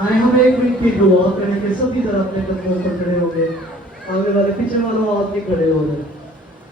आए हम एक मिनट की दुआ करेंगे, सभी तरह अपने कदमों पर खड़े होंगे, आगे वाले पीछे वालों आप भी खड़े हो जाए।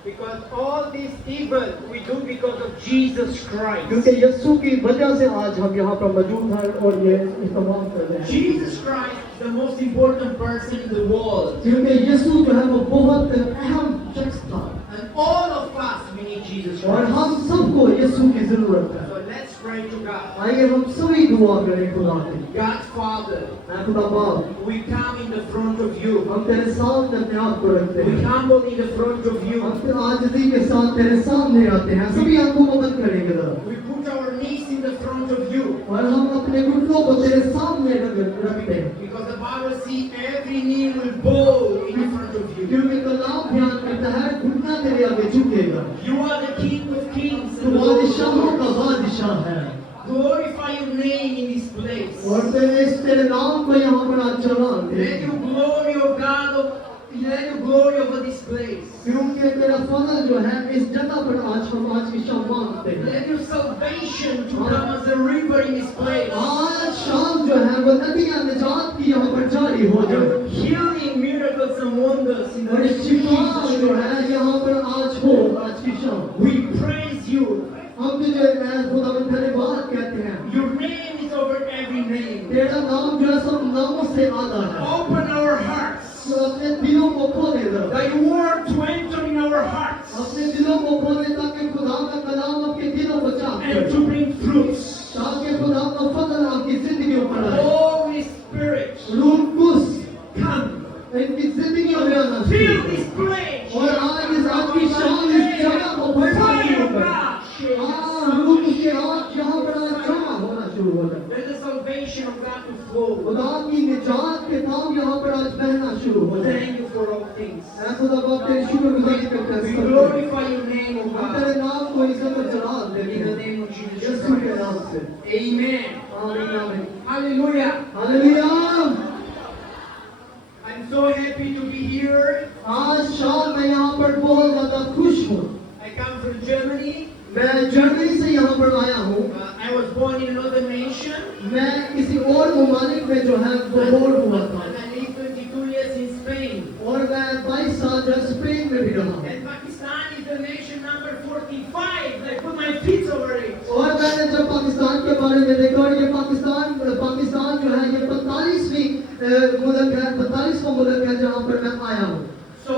Because all this evil we do because of Jesus Christ. क्योंकि यीशु की वजह से आज हम यहाँ पर मौजूद हैं और ये इस्तेमाल कर रहे हैं। Jesus Christ is the most important person in the world. क्योंकि यीशु जो है वो बहुत अहम शख्स था। And all of us we need Jesus और Christ. हम सबको यीशु की जरूरत है। So let's pray to God. आइए हम सभी दुआ करें खुदा से। God Father, खुदा बाप, we come in the front of you. हम तेरे सामने अपने आप को रखते We हैं। humble in the front of you. हम फिर आजिज़ी के साथ तेरे सामने आते हैं। सभी आंखों को बंद करेंगे जरा। We put our knees in the front of you. और हम अपने घुटनों को तेरे सामने रखते हैं। Because the Bible says every knee will bow in front of you. क्योंकि कलाम ध्यान करता है घुटना तेरे आगे झुकेगा। You are the King of Kings तू and Lord of बादशाहों का Lords. बादशाह है। Glorify your name in this place. और तेरे नाम को यहाँ पर आज चढ़ा दे। Let your glory of God, let your glory over this place. क्योंकि तेरा फजल जो है इस जगह पर आज की शाम मांगते हैं। Let your salvation to come as a river in this place. आज शाम जो है वो नदियाँ निजात की यहाँ पर जारी हो जाए। Healing miracles and wonders in the और name of शिफा Jesus जो Christ. है यहाँ पर आज हो आज की शाम। We praise you. हम तुझे खुदा में धन्यवाद कहते हैं। Your name is over every name. तेरा नाम जो है सब नामों से आधा है। Open our hearts. तो अपने दिलों को खोले जरा। Thy word to enter in our hearts. अपने दिलों को खोले ताकि खुदा का कलाम आपके दिलों को चाप And करे। to bring fruits. ताकि खुदा का फजल आपकी जिंदगियों पर आए। Holy Spirit, रूह कुस come. इनकी जिंदगियों में आना Fill चाहिए। this place. और आज की शाम इस जगह को भरपूर होकर रूह की आग यहाँ पर आज जमा होना शुरू हो जाए। Let the salvation of God to flow. खुदा की निजात के काम यहाँ पर आज बहना शुरू हो जाए। Thank you for all things. ऐ खुदा बाप तेरी शुक्रगुजारी करते We हैं। glorify your name, O हम तेरे God. नाम को इस पर चढ़ा देते In the हैं। name of Jesus यीशु के Christ. नाम से। Amen. आमीन आमीन। Hallelujah. Hallelujah. I'm so happy to be here. आज शाम मैं यहाँ पर बहुत ज़्यादा खुश हूँ। I come from Germany. मैं जर्मनी से यहाँ पर आया हूँ। I was born in another nation. मैं किसी और ममालिक में जो है वो बोर हुआ था। And I lived 22 years in Spain. और मैं 22 साल जो स्पेन में भी रहा हूँ। And Pakistan is the nation number 45. I put my feet over it. और मैंने जब पाकिस्तान के बारे में देखा और ये पाकिस्तान जो है ये 45वीं मुल्क है, 45वां मुल्क है जहाँ पर मैं आया हूँ। So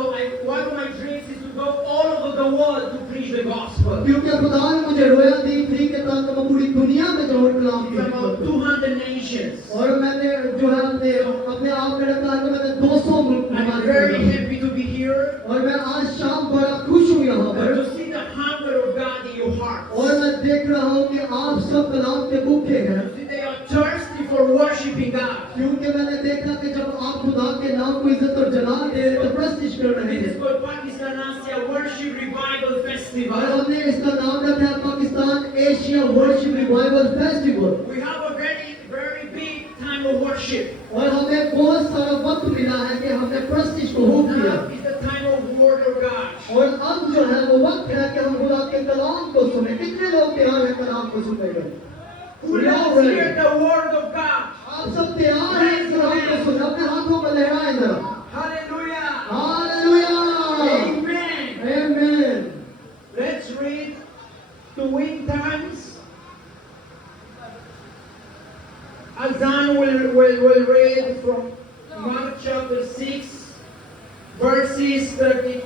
one of my dreams is to go all over the world to preach the gospel. क्योंकि खुदा ने मुझे रोया दी थी कि ताकि मैं पूरी दुनिया में जाऊँ कलाम की It's about खिदमत 200 nations. और मैंने जो है अपने आप में रखा है कि मैंने 200 मुल्क I'm घुमाने very का। happy to be here और मैं आज शाम बड़ा खुश हूँ यहाँ and पर to see the hunger of God in your heart. और मैं देख रहा हूँ कि आप सब कलाम के भूखे हैं To see they are thirsty for worshiping God. क्योंकि मैंने देखा कि जब आप खुदा के नाम को इज्जत और जलाल दे रहे तो प्रस्तिश कर रहे It थे is called Pakistan Asia Worship Revival और Festival. हमने इसका नाम रखा है Pakistan Asia worship revival festival We have a very big time of worship. और हमें बहुत सारा वक्त मिला है कि हमने प्रस्तिश को हो किया Now is the time of Word of God. और अब जो है वो वक्त है कि हम खुदा के कलाम को सुने। कितने लोग तैयार हैं कलाम को सुनने के? Who loves to hear the Word of God? आप सब तैयार हैं कलाम को सुनने? अपने हाथों को लहराएं जरा। Hallelujah. हालेलुया। Amen. आमीन। Let's read the wing times. Azan will read from Mark chapter 6, verses 33,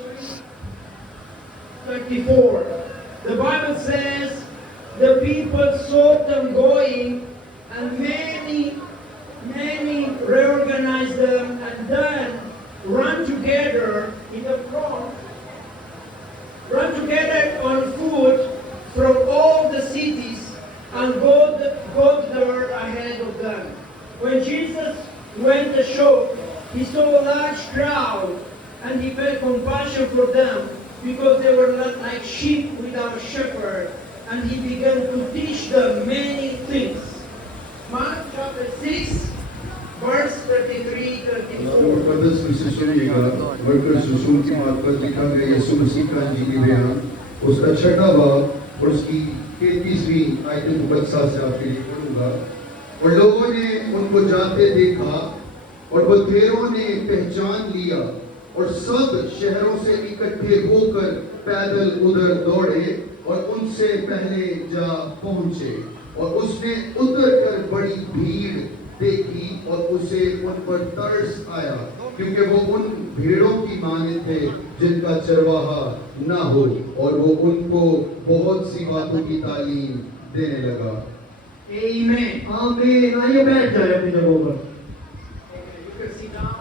34. The Bible says, the people saw them going, and many reorganized them, and then run together in the front, run together on foot from all the cities and go there ahead of them. When Jesus went ashore, he saw a large crowd, and he felt compassion for them because they were not like sheep without a shepherd, and he began to teach them many things. Mark chapter 6, verse 33, 34. मुकद्दस में से सुनिएगा मरकज़ रसूल की मार्फत लिखा गया यीशु मसीह का इंजीली बयान उसका 6वां बाब और उसकी 33वीं आयत मुकद्दसा से आपके लिए पढ़ूंगा। और लोगों ने उनको जाते देखा और बखेरों ने पहचान लिया और सब शहरों से इकट्ठे होकर पैदल उधर दौड़े और उनसे पहले जा पहुंचे और उसने उतर कर बड़ी भीड़ देखी और उसे उन पर तरस आया क्योंकि वो उन भेड़ों की माने थे जिनका चरवाहा न हो और वो उनको बहुत सी बातों की तालीम देने लगा। Amen. आमीन। आइए बैठ जाए अपनी जगहों पर। You can sit down.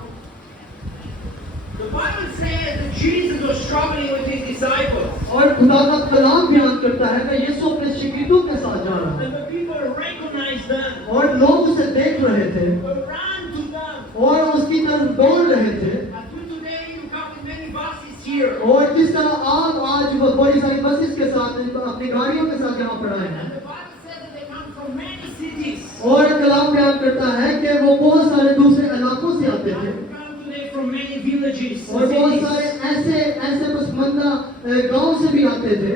The Bible says that Jesus was struggling with his disciples. और खुदा का कलाम बयान करता है कि यीशु अपने शिगिर्दों के साथ जा रहा है And the people recognized them, और लोग उसे देख रहे थे ran to them. और उसकी तरफ दौड़ रहे थे। And we today you come with many buses here. और जिस तरह आप आज वो बड़ी सारी बसेस के साथ अपनी गाड़ियों के साथ यहाँ पर आए हैं And the Bible says that they come from many cities. और कलाम बयान करता है कि वो बहुत सारे दूसरे इलाकों से आते थे And come today from many villages. और and बहुत cities. सारे ऐसे पसमंदा गांव से भी आते थे।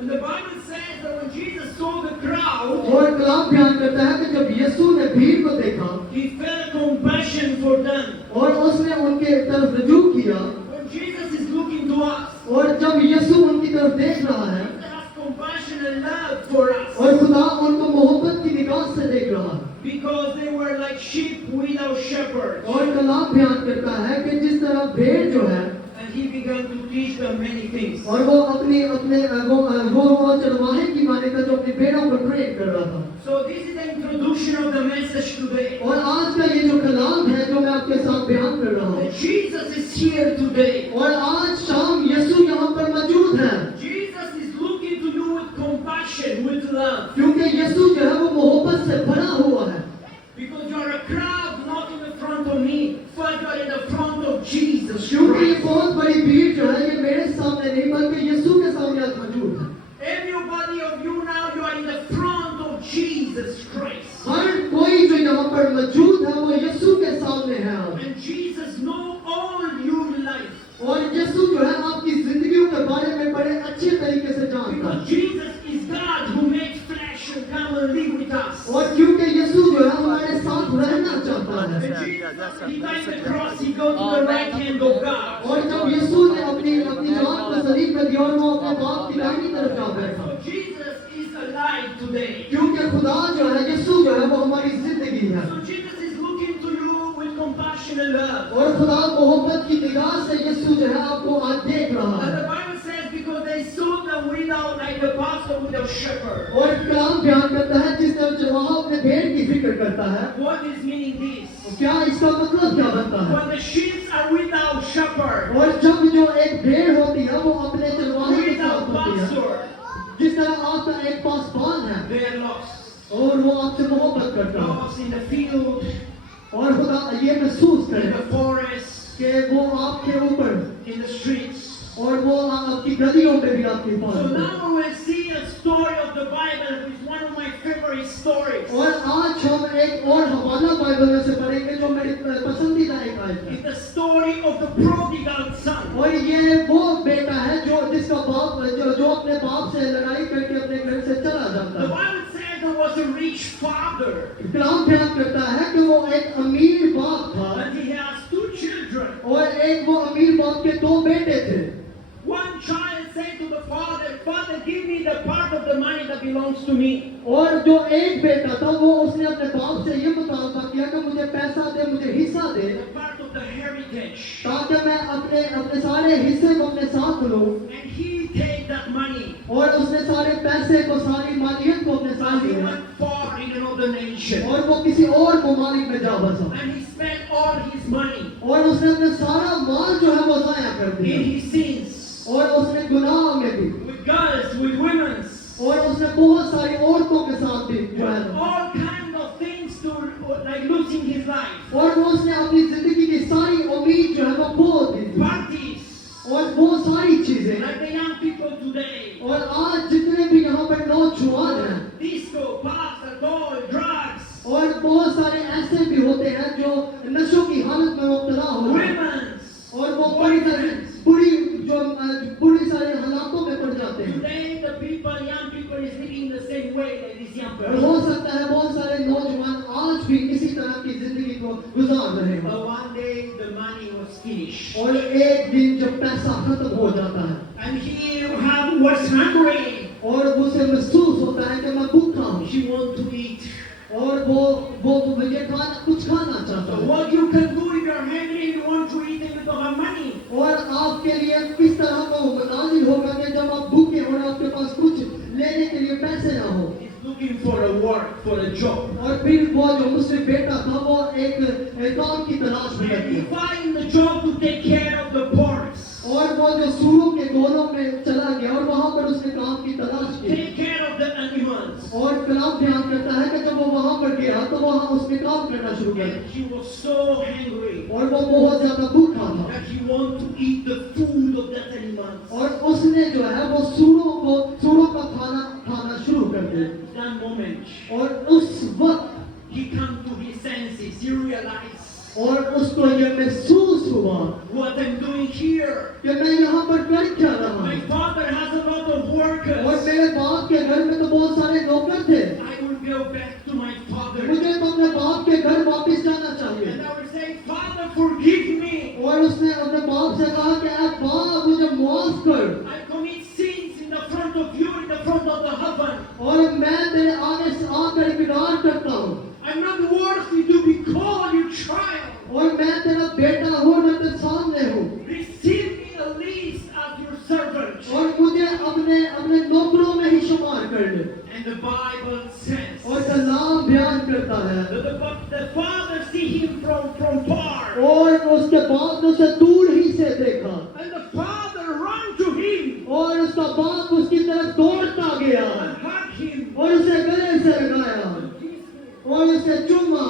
And the Bible says that when Jesus saw the crowd, और कलाम बयान करता है कि जब यीशु ने भीड़ को देखा he felt compassion for them. और उसने उनके तरफ रुजू किया When Jesus is looking to us, और जब यीशु उनकी तरफ देख रहा है he has compassion and love for us. और खुदा उनको मोहब्बत की निगाह से देख रहा है Because they were like sheep without shepherds. और कलाम बयान करता है कि जिस तरह भेड़ जो है And he began to teach them many things. और वो अपने वो चरवाहे की माने था जो अपनी भेड़ों को ट्रेन कर रहा था। So this is the introduction of the message today. और आज का ये जो कलाम है जो मैं आपके साथ बयान कर रहा हूँ That Jesus is here today. और आज शाम यीशु यहाँ पर मौजूद है Jesus is looking to you with compassion, with love. क्योंकि यीशु जो है वो मोहब्बत से भरा हुआ है Because you are a crowd not in the front of me, but you are in the front of Jesus क्योंकि ये Christ. बहुत बड़ी भीड़ जो है ये मेरे सामने नहीं बल्कि यीशु के सामने आज मौजूद है। Everybody of you now, you are in the front of Jesus Christ. हर कोई जो यहाँ पर मौजूद है वो यीशु के सामने है आज। And Jesus knows all your life. और यीशु जो है आपकी जिंदगियों के बारे में बड़े अच्छे तरीके से जानता Because है Jesus is God who makes flesh and come and live with us. और क्योंकि यीशु जो है हमारे साथ रहना चाहता है When Jesus, he died on the cross, he goes to the right hand of God. और जब यीशु ने अपनी जान को सलीब पर दिया और वो अपने बाप की दाहिनी तरफ जा बैठा So Jesus is alive today. क्योंकि खुदा जो है यीशु जो है वो हमारी जिंदगी है So Jesus is looking to you with compassion and love. और खुदा मोहब्बत की निगाह से यीशु जो है आपको आज देख रहा And है the Bible says because they saw them without, like the pastor without shepherd. और कलाम बयान करता है जिस तरह चरवाहा अपने भेड़ की फिक्र करता है What is meaning this? क्या इसका मतलब क्या बनता है When the sheep are without shepherd, और जब जो एक भेड़ होती है वो अपने चरवाहे के without साथ होती है pastor, जिस तरह आपका एक पासबान है they are lost. और वो आपसे मोहब्बत करता है Lost in the field, और खुदा ये महसूस in करे the forest, कि वो आपके ऊपर in the streets. और वो आपकी गलियों में भी आपके So पास है। now we'll see a story of the Bible, which is one of my favorite stories. और आज हम एक और हवाला बाइबल में से पढ़ेंगे जो मेरी पसंदीदा एक आयत है It's the story of the prodigal son. और ये वो बेटा है जो जिसका बाप जो अपने बाप से लड़ाई करके अपने घर से चला जाता The है। Bible says there was a rich father, कलाम बयान करता है कि वो एक अमीर बाप था and he has two children. और एक वो अमीर बाप के दो बेटे थे। One child said to the father, "Father, give me the part of the money that belongs to me." और जो एक बेटा था वो उसने अपने बाप से ये मुतालबा किया कि मुझे पैसा दे मुझे हिस्सा दे The part of the heritage. ताकि मैं अपने सारे हिस्से को अपने साथ लूं And he take that money और उसने सारे पैसे को सारी मालियत को अपने साथ and he लिया went far in another nation. और वो किसी और ममालिक में जा बसा And he spent all his money और उसने अपना सारा माल जो है वो जाया कर in दिया his sins, और उसने गुनाह में भी with girls, with women, और उसने बहुत सारी औरतों के साथ भी जो है all kind of things to like losing his life. और वो उसने अपनी जिंदगी की सारी उम्मीद जो है वो खो दी थी Parties, और बहुत सारी चीजें like the young people today. और आज जितने भी यहाँ पर नौजवान हैं Disco, pubs, alcohol, drugs, और बहुत सारे ऐसे भी होते हैं जो नशों की हालत में मुब्तला हो रहे हैं women's. और वो बुरी सारे हालातों में पड़ जाते हैं Today the people, young people is living the same way like this young और person. हो सकता है बहुत सारे नौजवान गुजार रहे हो। But one day the money was finished. और एक दिन जब पैसा खत्म हो जाता है And he was hungry. और उसे महसूस होता है कि मैं भूखा हूँ She want to eat. और वो ये कुछ खाना चाहता So है। what you can do if you are hungry and you want to eat and you don't have money? और आपके लिए किस तरह का मुनाजिर होगा कि जब आप भूखे और आपके पास कुछ लेने के लिए पैसे ना हो। He's looking for a work, for a job. और फिर वो जो मुस्लिम बेटा था वो एक काम की तलाश में And लगी he find the job to take care of the birds. और वो जो सूरों के गोलों में चला गया और वहां पर उसने काम की तलाश की Take care of the animals. और कलाम ध्यान करता है कि जब वो वहां पर गया तो वहां उसने काम करना शुरू कर And he was so hungry और वो बहुत ज्यादा भूखा था that he want to eat the food of that animals. और उसने जो है वो सूरों का खाना शुरू कर दिया That moment, और उस वक्त he come to his senses. He realized और उसको ये महसूस हुआ what I'm doing here. कि मैं यहाँ पर कर क्या रहा My हूँ father has a lot of और workers. मेरे बाप के घर में तो बहुत सारे नौकर थे I will go back to my father. मुझे तो अपने बाप के घर वापस जाना चाहिए And I will say, Father, forgive me. और उसने अपने बाप से कहा कि ऐ बाप मुझे माफ कर I commit sins in the front of you, in the front of the heaven. और मैं तेरे आगे से आकर इकरार करता हूँ I'm not worthy to be called your child. और मैं तेरा बेटा हूँ मैं तेरे सामने हूँ Receive me at least as your servant. और मुझे अपने नौकरों में ही शुमार कर ले And the Bible says और कलाम बयान करता है that the father see him from far. और उसके बाप ने उसे दूर ही से देखा And the father ran to him और उसका बाप उसकी तरफ दौड़ता गया and hugged him. और उसे गले से लगाया और उसे चूमा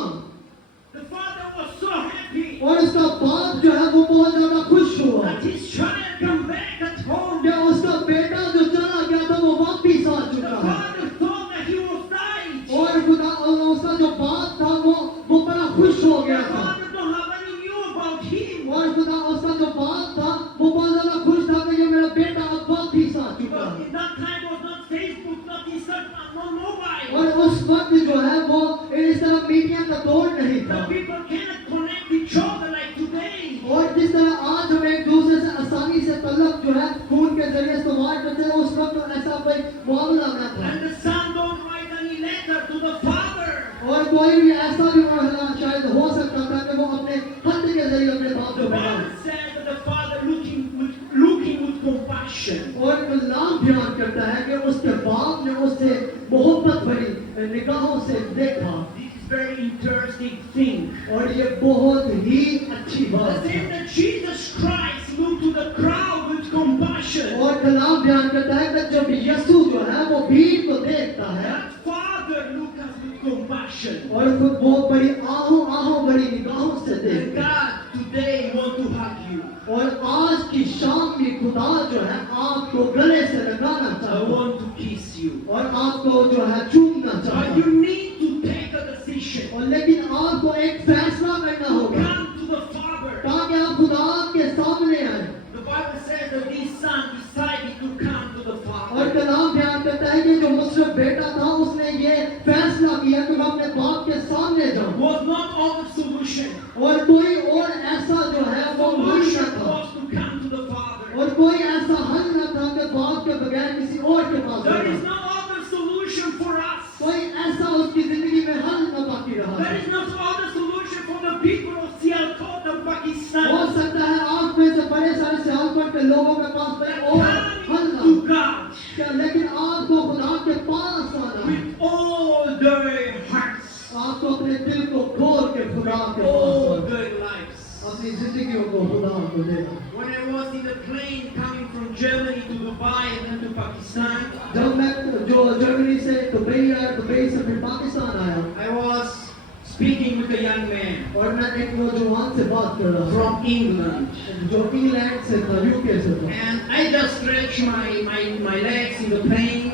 The father was so happy और उसका बाप जो है वो बहुत ज्यादा खुश हुआ that his child come back at home. कि उसका बेटा जो चला गया था वो वापिस आ The चुका है father thought that he was dying. और खुदा और उसका जो बाप था वो बड़ा खुश हो The गया था father don't have any new about him. और खुदा उसका जो बाप था वो बहुत ज्यादा खुश था कि ये मेरा बेटा अब वापिस आ चुका Because है in that time was not Facebook, not Instagram, no mobile. और उस वक्त जो है वो इस तरह मीडिया का दौर नहीं था The people cannot connect each other like today. और जिस तरह आज हम एक दूसरे से आसानी से तलब जो है फोन के जरिए इस्तेमाल करते हैं उस वक्त तो ऐसा कोई मामला न था And the son don't write any letter to the father. और कोई भी ऐसा भी मामला शायद हो सकता था कि वो अपने खत के जरिए अपने बाप The को Bible बताए said that the father looking with compassion. और कलाम बयान करता है कि उसके बाप ने उससे मोहब्बत भरी निगाहों से देखा This is very interesting thing. और ये बहुत ही अच्छी The बात same है that Jesus Christ looked to the crowd with compassion. और कलाम बयान करता है कि जब यीशु जो है वो भीड़ को देखता है That father looked at with compassion. और खुद वो बड़ी आहों बड़ी निगाहों से And देखता है God today want to hug you. और आज की शाम की खुदा जो है आपको गले से लगाना I चाहता है want to kiss you. और आपको जो है चूमना चाहता But है you need to take a decision. और लेकिन आपको एक फैसला करना होगा Come to the Father. ताकि आप खुदा के सामने आए The Bible says that this son decided to come to the और Father. कलाम बयान करता है कि जो मुस्लिम बेटा था उसने ये फैसला किया कि मैं अपने बाप के सामने जाऊं Was not other solution. और कोई और ऐसा जो है वो हल न Solution था was to come to the Father. और कोई ऐसा हल न था कि बाप के बगैर किसी और के पास There is जाना no other solution for us. कोई ऐसा उसकी जिंदगी में हल न बाकी रहा There is no other solution for the people of Sialkot and हो Pakistan. सकता है आप में से बड़े सारे सियालकोट के लोगों के पास कोई और हल Come ना to हो। God क्या लेकिन आपको खुदा के पास आना है with all their hearts, आपको अपने दिल को खोल के खुदा के पास all आना their lives. अपनी जिंदगियों को खुदा को देना When I was in the plane coming from Germany to Dubai and then to Pakistan, जब मैं जो जर्मनी से दुबई आया दुबई से फिर पाकिस्तान आया I was speaking with a young man और मैं एक नौजवान से बात कर रहा था from England. जो इंग्लैंड से था यूके से था And I just stretched my legs in the plane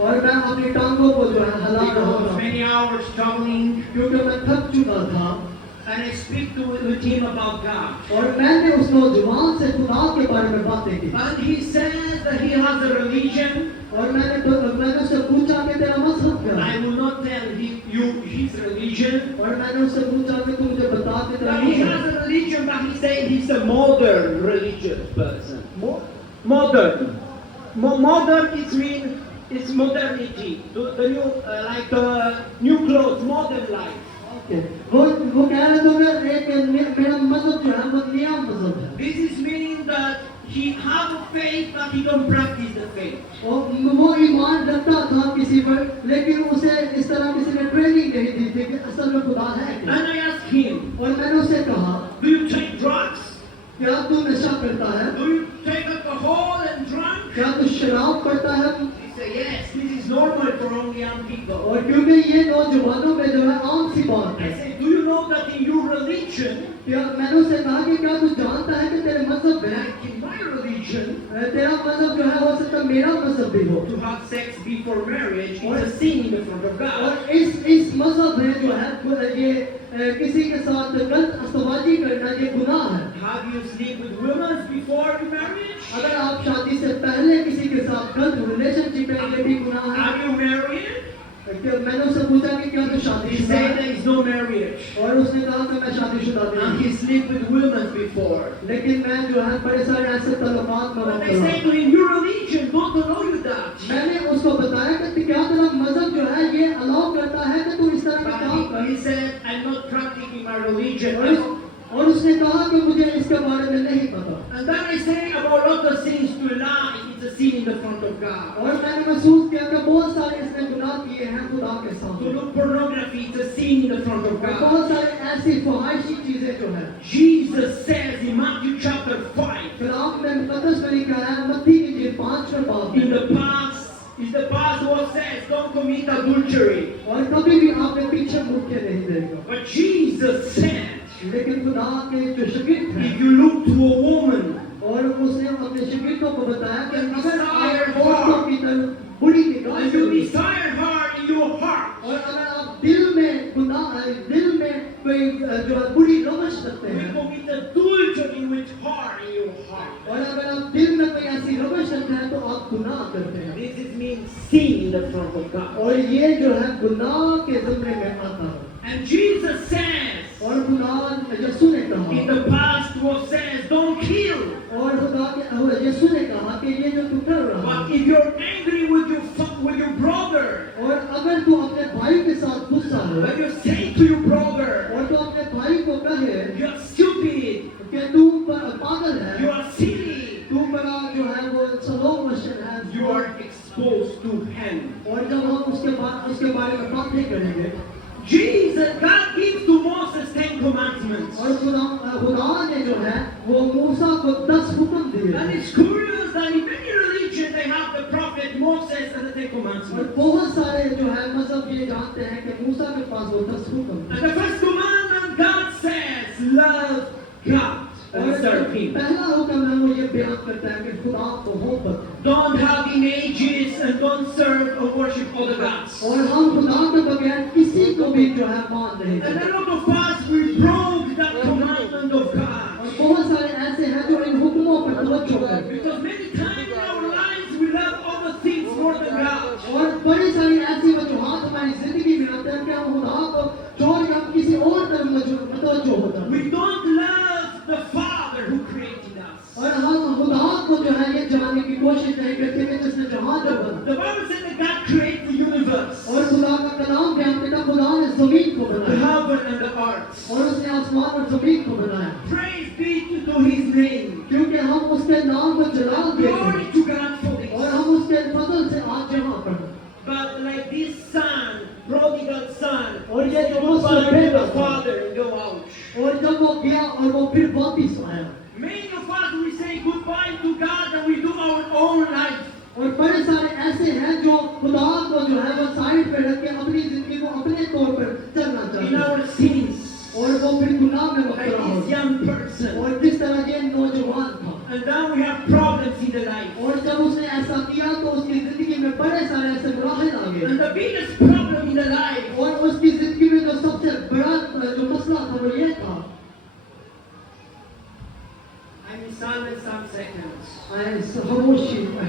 और मैं अपनी टांगों को जो है हिला रहा because था many hours traveling. क्योंकि मैं थक चुका था and I speak with him about God. और मैंने उस नौजवान से खुदा के बारे में बातें की And he says that he has a religion. और मैंने उससे पूछा कि तेरा मजहब क्या है I will not tell you his religion. और मैंने उससे पूछा कि तू मुझे बता कि तेरा But he मजहब has a religion, but he said he's a modern religious person. Modern. Modern it means it's modernity. The new like the new clothes, modern life. वो कह रहे थे मेरा मजहब जो है वो नया मजहब है This is meaning that he has a faith, but he don't practice the faith. वो ईमान रखता था किसी पर लेकिन उसे इस तरह किसी ने ट्रेनिंग नहीं दी थी कि असल में खुदा है क्या And I asked him, और मैंने उसे कहा do you take drugs? क्या तू नशा करता है Do you take alcohol and drunk? क्या तू शराब पड़ता है He said, yes, this is normal for only young people. और क्योंकि ये नौजवानों में जो है आम सी बात I है said, do you know that in your religion, क्या मैंने उसे कहा कि क्या तू जानता है कि तेरे मजहब में like in my religion, तेरा मजहब जो है हो सकता है मेरा मजहब भी हो to have sex before marriage is a sin in the front of God. और इस मजहब में जो है ये किसी के साथ गलत अस्तवाजी करना ये गुनाह है Have you sleep with women before marriage? अगर आप शादी से पहले किसी के साथ गलत रिलेशनशिप है ये भी गुनाह है Are you married? क्या मैंने उससे पूछा कि क्या तू He शादीशुदा said है there is no marriage. और उसने कहा कि मैं शादीशुदा And नहीं he sleep with women before. लेकिन मैं जो है बड़े सारे ऐसे तल्लुकात में But वक्त I रहा said to him, your religion don't allow you that. मैंने उसको बताया कि क्या तेरा मजहब जो है ये अलाउ करता है कि तू इस तरह का काम But कर he said, I'm not practicing my religion. और उसने कहा कि मुझे इसके बारे में नहीं पता And then I say about all the sins to lie, it's a sin in the front of God. और मैंने महसूस किया कि बहुत सारे इसने गुनाह किए हैं खुदा के To सामने look pornography, it's a sin in the front of और God. बहुत सारे ऐसी फहाइशी चीजें जो है Jesus says in Matthew chapter 5, कलाम में मुकद्दस में लिखा है मत्ती की इंजील 5वें बाब in में the past what says, don't commit adultery. और कभी भी आपने पीछे मुड़ के नहीं देगा But Jesus said, लेकिन खुदा के जो शागिर्द हैं if you look to a woman, और उसने अपने शागिर्दों को बताया कि अगर Desire आप औरतों की तरफ बुरी निगाह and से you desire her in your heart, और अगर आप दिल में कोई जो है बुरी रवश रखते you हैं commit adultery with her in your heart. और अगर आप दिल में कोई ऐसी रवश रखते हैं तो आप गुनाह करते हैं This is means sin in the front of God. और ये जो है गुनाह के ज़मरे में आता है And Jesus says, और खुदा यीशु ने in कहा the past what says, don't kill. और खुदा के यीशु ने कहा कि ये जो तू कर रहा But है if you're angry with your brother, और अगर तू अपने भाई के साथ गुस्सा हो when you say to your brother, और तू अपने भाई को कहे you're stupid, कि तू पागल you है are silly, तू बड़ा जो है वो स्लो मोशन है you are exposed to hell. और जब हम उसके बारे में बात नहीं करेंगे God gives to Moses 10 commandments. और खुदा ने जो है वो मूसा को 10 हुक्म दिए And it's curious that in many religions they have the prophet Moses and the 10 और commandments. बहुत सारे जो है मजहब ये जानते हैं कि मूसा के पास वो 10 हुक्म थे And the first commandment, God says, love God and serve Him. पहला हुक्म है वो ये बयान करता है कि खुदा को मोहब्बत Don't have images and don't serve or worship other gods. और हम खुदा के बगैर किसी को भी जो है मान नहीं And सकते a lot of us, we broke that commandment of God. और बहुत सारे ऐसे हैं जो इन हुक्मों पर तवज्जो करते हैं Because many times in our lives we love other things more than God. और बड़ी सारी ऐसी वजूहात हमारी जिंदगी में आते हैं कि हम खुदा को छोड़ के हम किसी और तरफ मतवज्जो होता है We don't love the Father who created us. और हम खुदा को जो है ये जानने की कोशिश नहीं करते कि जिसने जहां जो बना The Bible says that God created the universe, और खुदा का कलाम बयान करता है खुदा ने जमीन को the बनाया heaven and the earth. और उसने आसमान और जमीन को बनाया Praise be to His name. क्योंकि हम उसके नाम को जलाल देते हैं Glory to God for और this. हम उसके फजल से आज यहाँ पर हैं। But like this son, prodigal son, और ये जो goodbye मुझसे to बेटा the था father and go out. और जब वो गया और वो फिर वापिस आया Many of us we say goodbye to God and we do our own life. और बड़े सारे ऐसे हैं जो खुदा को जो है वो साइड पे रख के अपनी जिंदगी को अपने तौर पर चलना In चाहते हैं our sins, और वो फिर गुनाह में like मुब्तला हो this young person. और जिस तरह ये नौजवान था And now we have problems in the life. और जब उसने ऐसा किया तो उसकी जिंदगी में बड़े सारे ऐसे मराहल आ गए And the biggest problem in the life और उसकी जिंदगी में जो सबसे बड़ा जो मसला था वो ये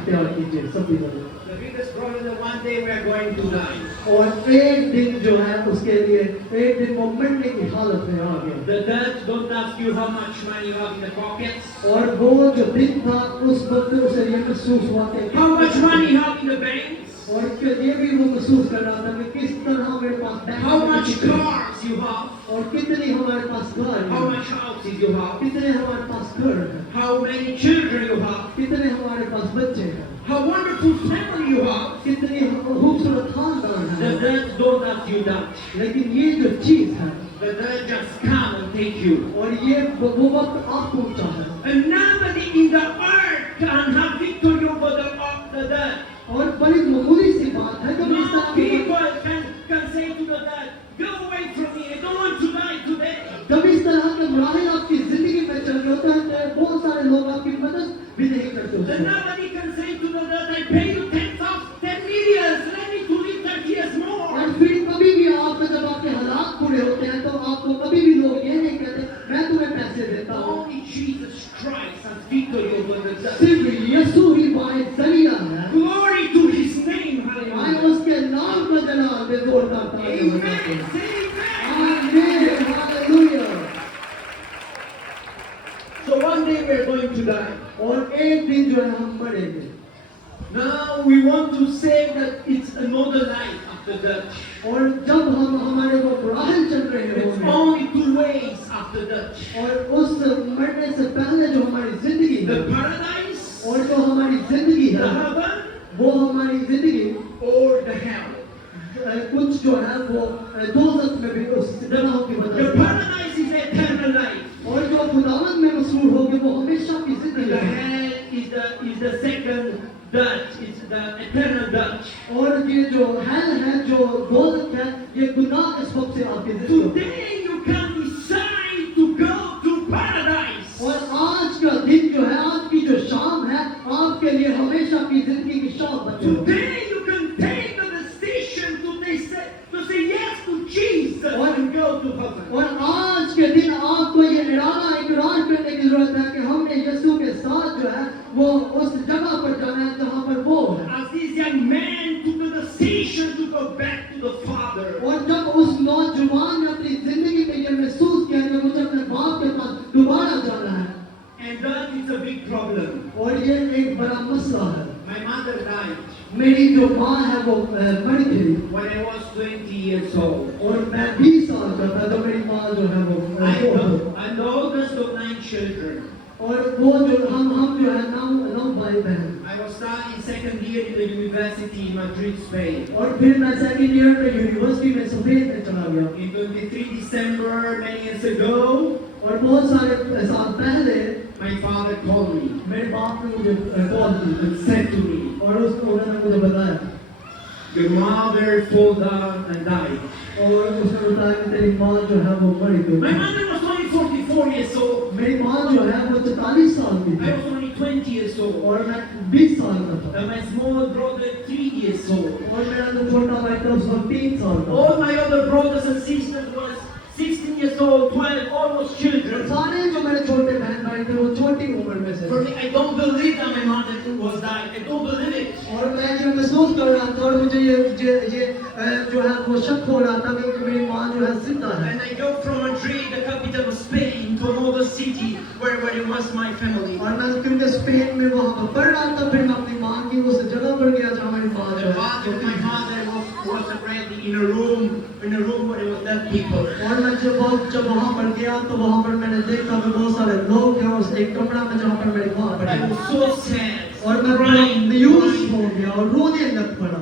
इख्तियार कीजिए सभी लोग। The biggest problem that one day we are going to die. और एक दिन जो है उसके लिए एक दिन वो मरने की हालत में आ गया। The Dutch don't ask you how much money you have in the pockets, और वो जो दिन था उस वक्त उसे ये महसूस हुआ कि how much money you have in the banks, और ये भी वो महसूस कर रहा था कि किस तरह हमारे पास बैंक how में much कितने- cars you have, और कितनी हमारे पास गाड़ी how है, much houses you have, कितने हमारे पास घर है, how many children you have, कितने हमारे पास बच्चे हैं, how wonderful family you have. कितनी खूबसूरत खानदान The है। Dutch don't ask you that. लेकिन ये जो चीज है The Dutch just come and take you. और ये वो वक्त आप पहुंचा है And nobody in the earth can have victory over the Dutch. और बड़ी मामूली सी बात है जब इस No तरह की people can say to the Dutch, go away from me, I don't want to die today. जब इस तरह के मराहल आपकी जिंदगी में चल रहे होते हैं तो बहुत सारे लोग आपकी मदद भी नहीं करते होते Then हैं। nobody can say to the Dutch, I pay you 10 million, let me to live 30 years more. और फिर कभी भी आप जब आपके हालात बुरे होते हैं तो आपको कभी भी लोग ये नहीं कहते मैं तुम्हें पैसे देता हूँ। Only Jesus Christ has victory over the Dutch. सिर्फ यीशु ही वाहिद जरिया है। Glory to his name, आए hallelujah. उसके नाम का जलाल में जोरदार तालियां Amen. बजाते हैं। Say amen. आमीन, hallelujah. So one day we are going to die. और एक दिन जो है हम मरेंगे। Now we want to say that it's another life after Dutch. और जब हम हमारे वो राहल चल रहे It's होंगे only 2 ways after Dutch. और उस मरने से पहले जो हमारी जिंदगी The है paradise, और जो हमारी जिंदगी the है heaven, वो हमारी जिंदगी or the hell. कुछ जो है वो दोज़ख में भी उस जगहों की The वजह से paradise is eternal life. और जो खुदावंद में मसरूर होगी वो हमेशा की And जिंदगी the है hell is the second Dutch. It's the eternal Dutch. और ये जो हेल है जो दोज़ख है ये गुनाह के सबब से आपकी जिंदगी है। Today you can decide to go to paradise. और आज का दिन जो है आज की जो शाम है आपके लिए हमेशा की जिंदगी की शाम बन जाए। Today you can take the decision to say yes to Jesus and go to heaven. और आज के दिन आपको ये इकरार करने की जरूरत है कि हमने यीशु के साथ जो है वो उस जगह पर जाना है जहाँ पर वो है। As this young man took the decision to go back to the Father. और जब उस नौजवान ने अपनी जिंदगी में ये महसूस किया कि मुझे अपने बाप के पास दोबारा जाना है And that is a big problem. और ये एक बड़ा मसला है। My mother died मेरी जो माँ है वो मर गई when I was 20 years old. और मैं 20 साल का था जब मेरी माँ जो है वो I'm the oldest of 9 children. और वो जो हम जो है नौ भाई बहन I was studying second year in the university in Madrid, Spain. और फिर मैं सेकंड ईयर में यूनिवर्सिटी में स्पेन में चला गया In 23 December, many years ago, और बहुत सारे साल पहले my father called me मेरे बाप ने मुझे कॉल की and said to me, और उन्होंने मुझे बताया your mother fell down and died. और उसने बताया कि तेरी माँ जो है वो मरी My गई। mother was only 44 years old. मेरी माँ जो है वो 44 साल की I थी was only 20 years old. और मैं 20 साल का था And my small brother 3 years old. और मेरा जो छोटा भाई था उसका 3 साल का All my other brothers and sisters was 16 years old, 12, almost children. सारे जो मेरे छोटे बहन भाई थे वो छोटी उम्र में से For me, I don't believe that my mother was died. I don't believe it. और मैं ये महसूस कर रहा था और मुझे ये जो है वो शक हो रहा था कि मेरी माँ जो है जिंदा है And I go from Madrid, the capital of Spain, to another city where it was my family. और मैं क्योंकि स्पेन में वहाँ पर पढ़ रहा था फिर मैं अपनी माँ की उस जगह पर गया जहाँ मेरी माँ जो The father of my है mother was already in a room where there was dead people. और मैं जब वहाँ पर गया तो वहाँ पर मैंने देखा कि बहुत सारे लोग थे और एक कमरा में जहाँ पर मेरी माँ I पड़ी was so sad. और मैं बड़ा मायूस हो गया और रोने लग पड़ा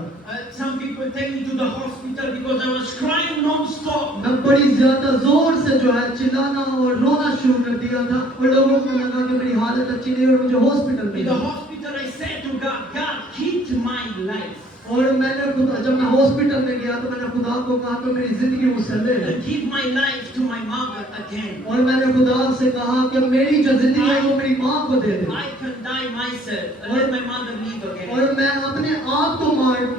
Some people take me to the hospital because I was crying non-stop. मैं बड़ी ज्यादा जोर से जो है चिल्लाना और रोना शुरू कर दिया था और लोगों को लगा कि मेरी हालत अच्छी नहीं है और मुझे हॉस्पिटल In the में hospital, I said to God, God, keep my life. और मैंने खुदा जब मैं हॉस्पिटल में गया तो मैंने खुदा को कहा कि मेरी जिंदगी मुझसे ले ले And give my life to my mother again. और मैंने खुदा से कहा कि मेरी जो जिंदगी है वो मेरी माँ को दे दे I can die myself and let my mother live again. और मैं अपने आप को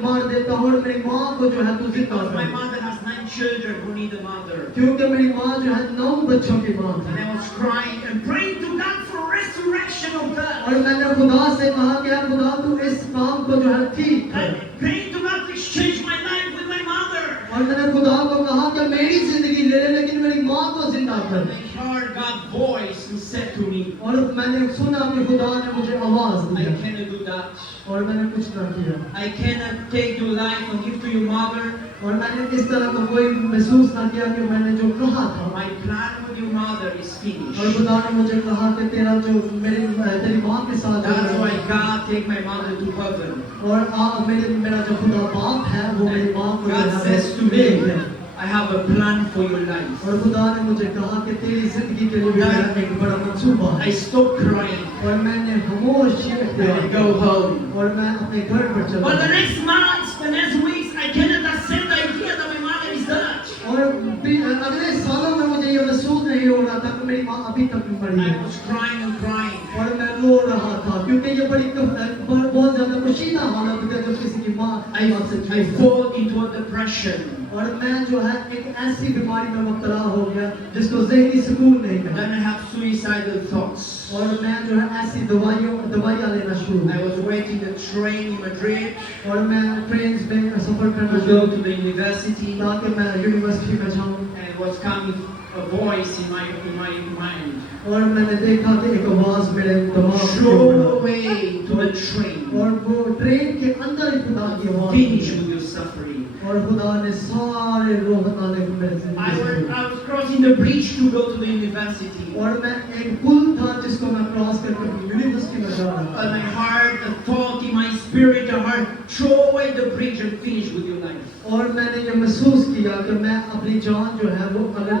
मार देता हूँ और मेरी माँ को जो है तू जिंदा Because my कर mother has 9 children who need a mother. क्योंकि मेरी माँ जो है 9 बच्चों की माँ And है I was crying and praying to God for resurrection of God. और मैंने खुदा से कहा कि यार खुदा तू इस कर। And I heard God's voice who said to me, और मैंने सुना कि खुदा ने मुझे आवाज I दी cannot do that. और मैंने कुछ ना किया I cannot take your life and give to your mother. और मैंने इस तरह का कोई महसूस ना किया कि मैंने जो कहा था My plan with your mother is और finished. खुदा ने मुझे कहा कि तेरा जो तेरी माँ के साथ That's why God take my mother to heaven. और मेरा जो खुदा बाप है वो मेरी माँ को God यहाँ says to पे me, है I have a plan for your life. और खुदा ने मुझे कहा कि तेरी जिंदगी के लिए मेरा एक बड़ा मंसूबा I है stopped crying और मैंने खामोश and I go home. और मैं अपने घर पर चला But the next months, the next weeks, I cannot accept the idea that my mother is Dutch. और अगले सालों में मुझे ये महसूस नहीं हो रहा था कि मेरी माँ अभी तक मरी I है was crying and crying. और मैं रो रहा था क्योंकि ये बहुत ज्यादा कशीदा हालत है जब किसी की माँ आपसे I छूट जाए। fall into a depression. और मैं जो है एक ऐसी बीमारी में मुब्तला हो गया जिसको ज़हनी सुकून नहीं Then मिला I have suicidal thoughts. और मैं जो है ऐसी दवाइयाँ लेना शुरू I was waiting the train in Madrid और मैं ट्रेन में सफर to करना go शुरू to the university, ताकि मैं यूनिवर्सिटी में जाऊँ and it was coming a voice in my mind. और मैंने देखा कि एक आवाज मेरे दिमाग में Throw पड़ा। away to the train. और वो ट्रेन के अंदर ही खुदा की आवाज Finish आई। with your suffering. और खुदा ने सारे रोग हटाने को मेरे I जिंदगी was crossing the bridge to go to the university. और मैं एक पुल था जिसको मैं क्रॉस करके यूनिवर्सिटी में जा रहा था And I heard a thought in my spirit, I heard, throw away the bridge and finish with your life. और मैंने ये महसूस किया कि मैं अपनी जान जो है वो अगर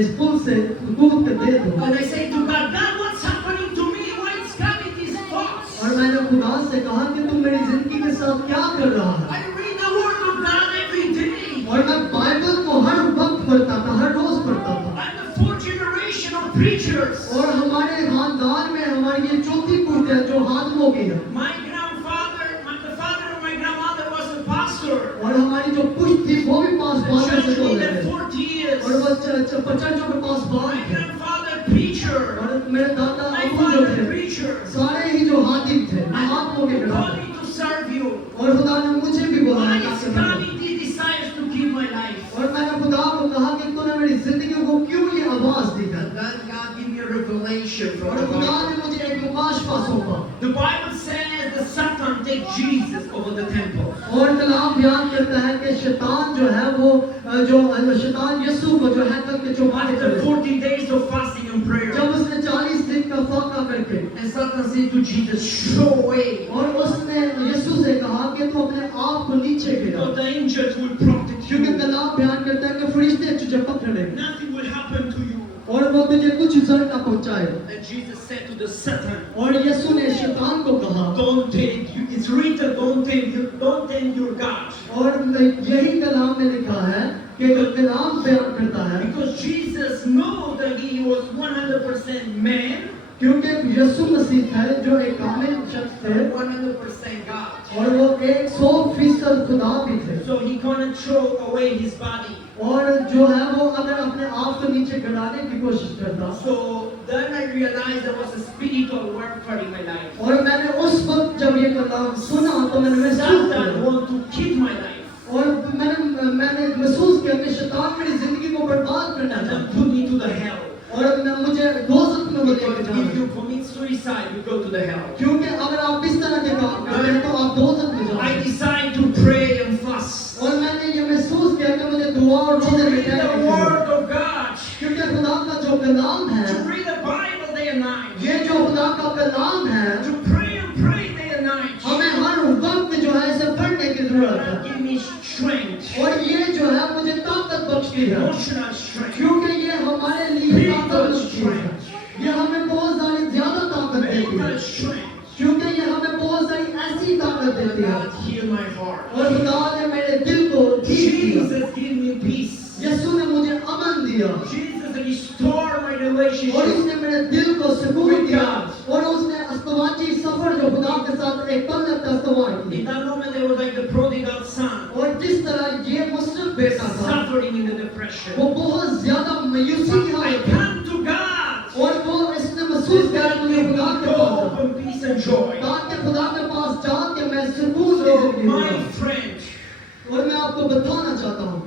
इस पुल से कूद के दे दूं And I said to God, God, what's happening to me? Why is coming these thoughts? और मैंने खुदा से कहा कि तुम मेरी जिंदगी के साथ क्या कर रहा है I read the word of God every day. और मैं बाइबल को हर वक्त पढ़ता था हर रोज पढ़ता था I'm the fourth generation of preachers. और हमारे खानदान में हमारी ये चौथी पीढ़ी है जो हाथमों की है My grandfather, the father of my grandmother was a pastor. और हमारी जो पुश्त थी वो भी पास The बात में church से बोल needed रहे थे 40 years. और वो चर्चों के पास बात My थे grandfather preacher. और मेरे दादा My अबू जो father थे preacher. सारे ही जो हाकिम थे मैं हाथमों के खिलाफ Called me to serve you. और खुदा ने मुझे भी Why बुलाया is ताकि मैं coming these desires to give my life? और मैंने खुदा को कहा कि तूने मेरी जिंदगी को क्यों ये आवाज दी है And then God gave me a revelation from और the खुदा Bible. ने मुझे एक मुकाशफा सौंपा The Bible says that Satan take Jesus over the temple. और कलाम बयान करता है कि शैतान जो है वो जो शैतान यीशु को जो हैकल के चौपाने After कर 40 days of fasting and prayer. जब उसने 40 दिन का फाका करके And Satan said to Jesus, throw away. और उसने यीशु से कहा कि तू अपने आप को नीचे गिरा So the angels will protect क्योंकि you. कलाम बयान करता है कि फरिश्ते तुझे पकड़ेंगे Nothing will happen to you. और वो तुझे कुछ जर ना पहुंचाए And Jesus said to the Satan, और यीशु ने शैतान को कहा don't take you. It's written, don't take your God. और यही कलाम में लिखा है कि जो कलाम बयान करता है Because Jesus knew that he was 100% man क्योंकि यीशु मसीह है जो एक कामिल शख्स थे and 100% God. और वो 100% खुदा भी थे So he couldn't throw away his body. और जो है वो अगर अपने आप को नीचे गिराने की कोशिश करता So then I realized there was a spiritual warfare in my life. और मैंने उस वक्त जब ये कलाम सुना तो मैंने महसूस Satan किया want to kill my life और मैंने महसूस किया कि शैतान मेरी जिंदगी को बर्बाद करना and then चाहता put me to the hell. और मुझे दोजख में लेके Because जाना if you commit suicide, you go to the hell. क्योंकि अगर आप इस तरह के काम करते हैं तो आप दोजख में I जाओगे decide to pray and fast. और मैंने ये महसूस किया कि मुझे दुआ और To रोजे read the में word of God. क्योंकि खुदा का जो कलाम है To read the Bible day and night. ये जो खुदा का कलाम है To pray day and night. हमें हर वक्त जो है इसे पढ़ने की जरूरत है Give me strength. और ये जो है मुझे ताकत बख्शती है Emotional strength. क्योंकि ये हमारे लिए ताकत बख्शती है ये हमें बहुत सारी ज्यादा ताकत देती है Mental strength. क्योंकि ये हमें बहुत सारी ऐसी ताकत देती है God heal my heart. और खुदा ने मेरे दिल को ठीक किया Jesus give me peace. यीशु ने मुझे अमन दिया Jesus restore my और relationship. उसने मेरे दिल को सुकून दिया और उसने अस्तवाची सफर जो खुदा के साथ एक पल तक अस्तवार की In that moment, there was like the prodigal son और जिस तरह ये मुस्लिम बेटा था suffering in the depression. वो बहुत ज्यादा मायूसी की I हालत में come to God. और वो इसने महसूस किया कि मुझे खुदा के पास Hope जाना। and peace and joy. ताकि खुदा के पास जाके मैं सुकून की So, जिंदगी my जिऊं। friend, और मैं आपको बताना चाहता हूँ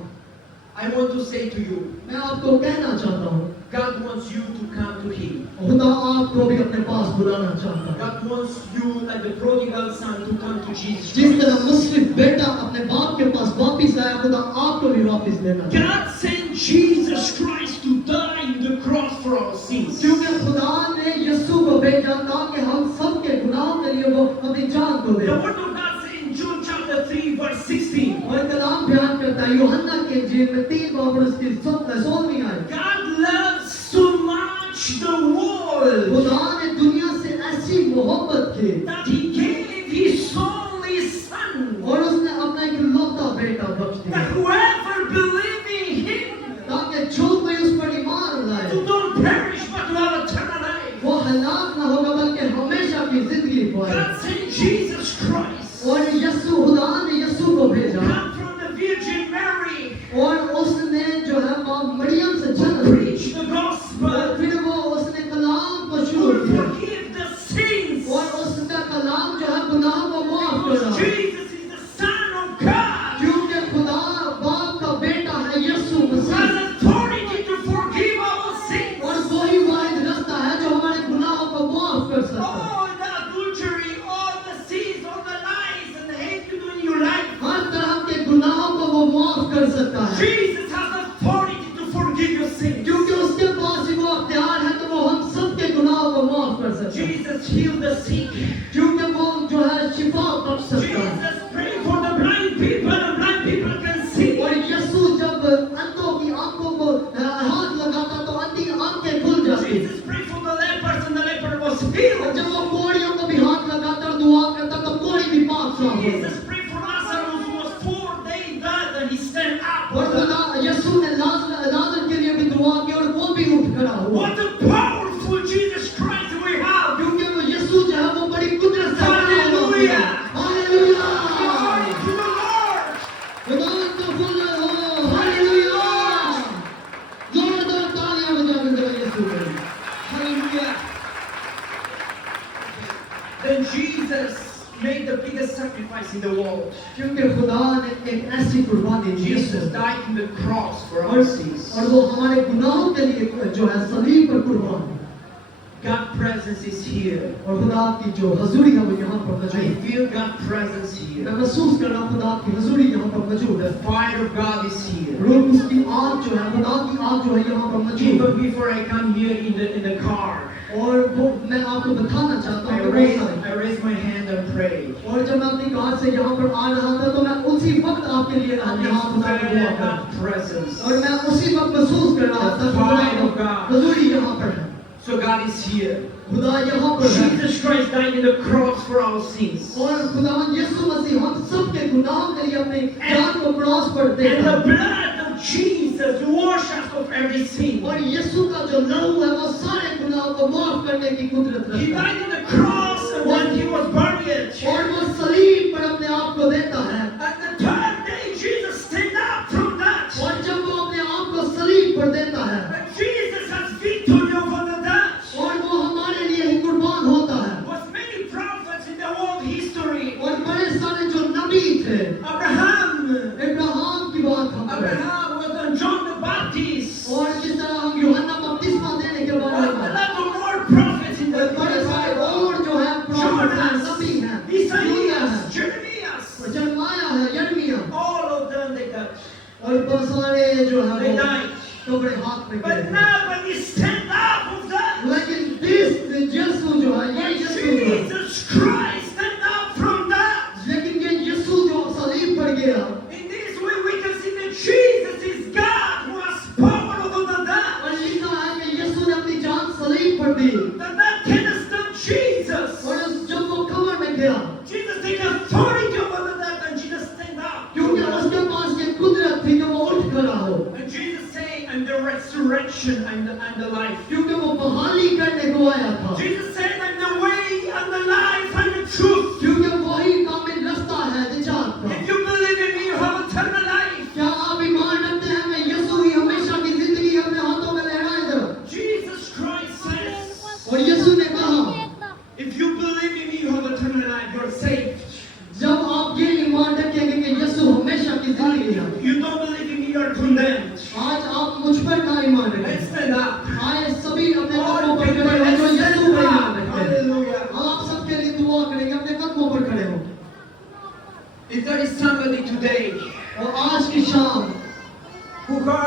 I want to say to you, मैं आपको कहना चाहता हूँ, God wants you to come to Him. खुदा आपको भी अपने पास बुलाना चाहता है। God wants you, like the prodigal son, to come to Jesus जिस Christ. तरह मुस्लिम बेटा अपने बाप के पास वापिस आया, खुदा आपको भी वापिस लेना चाहता है। God sent Jesus Christ to die on the cross for our sins. क्योंकि खुदा ने यीशु को भेजा ताकि हम सबके गुनाहों के लिए वो अपनी जान को दे। The word of God says in John chapter 3 verse 16, और कलाम बयान करता है यूहन्ना के इंजील में 3 बाब और उसकी 16वीं आयत। God loves so much the world खुदा ने दुनिया से ऐसी मोहब्बत की that He gave His only Son, और उसने अपना एक इकलौता बेटा बख्श that दिया whoever believes in Him ताकि जो कोई उस पर ईमान लाए to don't perish but to have eternal life. वो हलाक ना होगा बल्कि हमेशा की जिंदगी पाए। God sent Jesus Christ, और यीशु खुदा ने यीशु को भेजा come from the Virgin Mary, और उसने जो है मां मरियम से जन्म लिया। preach the और gospel, फिर वो उसने कलाम को शुरू to किया forgive the sins. और उसका कलाम जो है गुनाह को माफ कर रहा है। Jesus is the Son of God, क्योंकि खुदा बाप का बेटा है यीशु who मसीह has authority to forgive our sins. और वही वाहिद रास्ता है जो हमारे गुनाहों को माफ कर सकता है। All the adultery, all the sins, all the lies and hate you do in your life, हर तरह के गुनाहों को वो माफ कर सकता है Jesus has authority to forgive your sins. क्योंकि उसके पास ही वो अख्तियार है तो वो हम सबके गुनाहों को माफ कर सकता है। Jesus healed the sick. क्योंकि वो जो है शिफा बख्श सकता है। Jesus prayed for the blind people, and blind people can see. और यीशु जब अंधों की आंखों को हाथ लगाता तो अंधी आंखें खुल जाती। Jesus prayed for the lepers, and the leper was healed. और जब वो कोढ़ियों को भी हाथ लगाता और दुआ करता तो कोढ़ी भी पाक साफ होती। Jesus prayed for Lazarus, who was 4 days dead, and he stand up. और खुदा यीशु ने लाजर के लिए भी दुआ की और वो भी उठ खड़ा हुआ। What a powerful Jesus Christ we have! क्योंकि वो यीशु जो है वो बड़ी कुदरत से Hallelujah! Hallelujah Glory to the Lord! खुदावंद का फल हो हालेलुया जोरदार तालियां बजाकर जरा यीशु के लिए। Hallelujah! Then Jesus made the biggest sacrifice in the world. क्योंकि खुदा ने एक ऐसी कुर्बानी दी Jesus died on the cross for our sins. और वो हमारे गुनाहों के लिए जो है सलीब पर कुर्बान हुआ। God's presence is here. और खुदा की जो हजूरी है वो यहाँ पर I मौजूद है। feel God's presence मैं here. महसूस कर रहा हूँ खुदा की हजूरी यहाँ पर मौजूद है। The fire of God is here. रोज उसकी आग जो है खुदा की आग जो है यहाँ पर मौजूद है। Even before I come here in the car, और वो मैं आपको बताना चाहता I हूँ raised my hand and prayed. और जब मैं अपनी कार से यहाँ पर आ रहा था तो मैं उसी वक्त आपके लिए And यहाँ खुदा को दुआ I कर God's presence. और मैं उसी वक्त महसूस कर रहा था कि खुदा की हजूरी यहाँ पर है। So God is here. खुदा यहाँ पर है Jesus Christ died on the cross for our sins. और खुदावन यीशु मसीह हम सबके गुनाहों के लिए अपनी जान को क्रॉस पर दे And the blood of Jesus washes us of every sin. और यीशु का जो लहू है वो सारे गुनाहों को माफ करने की कुदरत He रखता है died on the cross, and when he was buried, और वो सलीब पर अपने आप को देता है at the third day Jesus stand up from that. और जब वो अपने आप को सलीब पर देता है And Jesus has victory over the death. और वो हमारे लिए ही कुर्बान होता है Was many prophets in the world history. और बड़े सारे जो नबी थे Abraham. अब्राहम की बात हम करें Abraham was on John the Baptist. और जिस तरह हम यूहन्ना बपतिस्मा देने के Was बारे a में lot of more prophets in the और बड़े सारे और जो है प्रॉफिट हैं नबी हैं यूहन्ना Isaiah, है Jeremiah, और जरमाया है यिर्मयाह all of them they got. और बहुत सारे जो है They वो died. कब्र हाथ में But गए now when he stand up of that, लेकिन यीशु जो है ये when यीशु जो है Jesus Christ stand up from that, लेकिन ये यीशु जो सलीब पर गया in this way we can see that Jesus is God who has power over the death. और लिखा है कि यीशु ने अपनी जान सलीब पर दी The death cannot stop Jesus. और जब वो कब्र में गया Jesus take authority over the death and Jesus stand up. क्योंकि उसके पास ये कुदरत थी कि वो उठ खड़ा हो And Jesus saying, I'm the resurrection and the life. क्योंकि वो बहाली करने को आया था Jesus said, I'm the way and the life and the truth. क्योंकि वही कामिल रास्ता है निजात का If you believe in me, you have eternal life. क्या आप ईमान रखते हैं मैं यीशु ही हमेशा की जिंदगी अपने हाथों में लहराए जरा Jesus Christ says, और यीशु ने कहा if you believe in me, you have eternal life. You're saved. जब आप ये ईमान रखेंगे कि यीशु हमेशा की जिंदगी है You don't believe in me, you are condemned. आज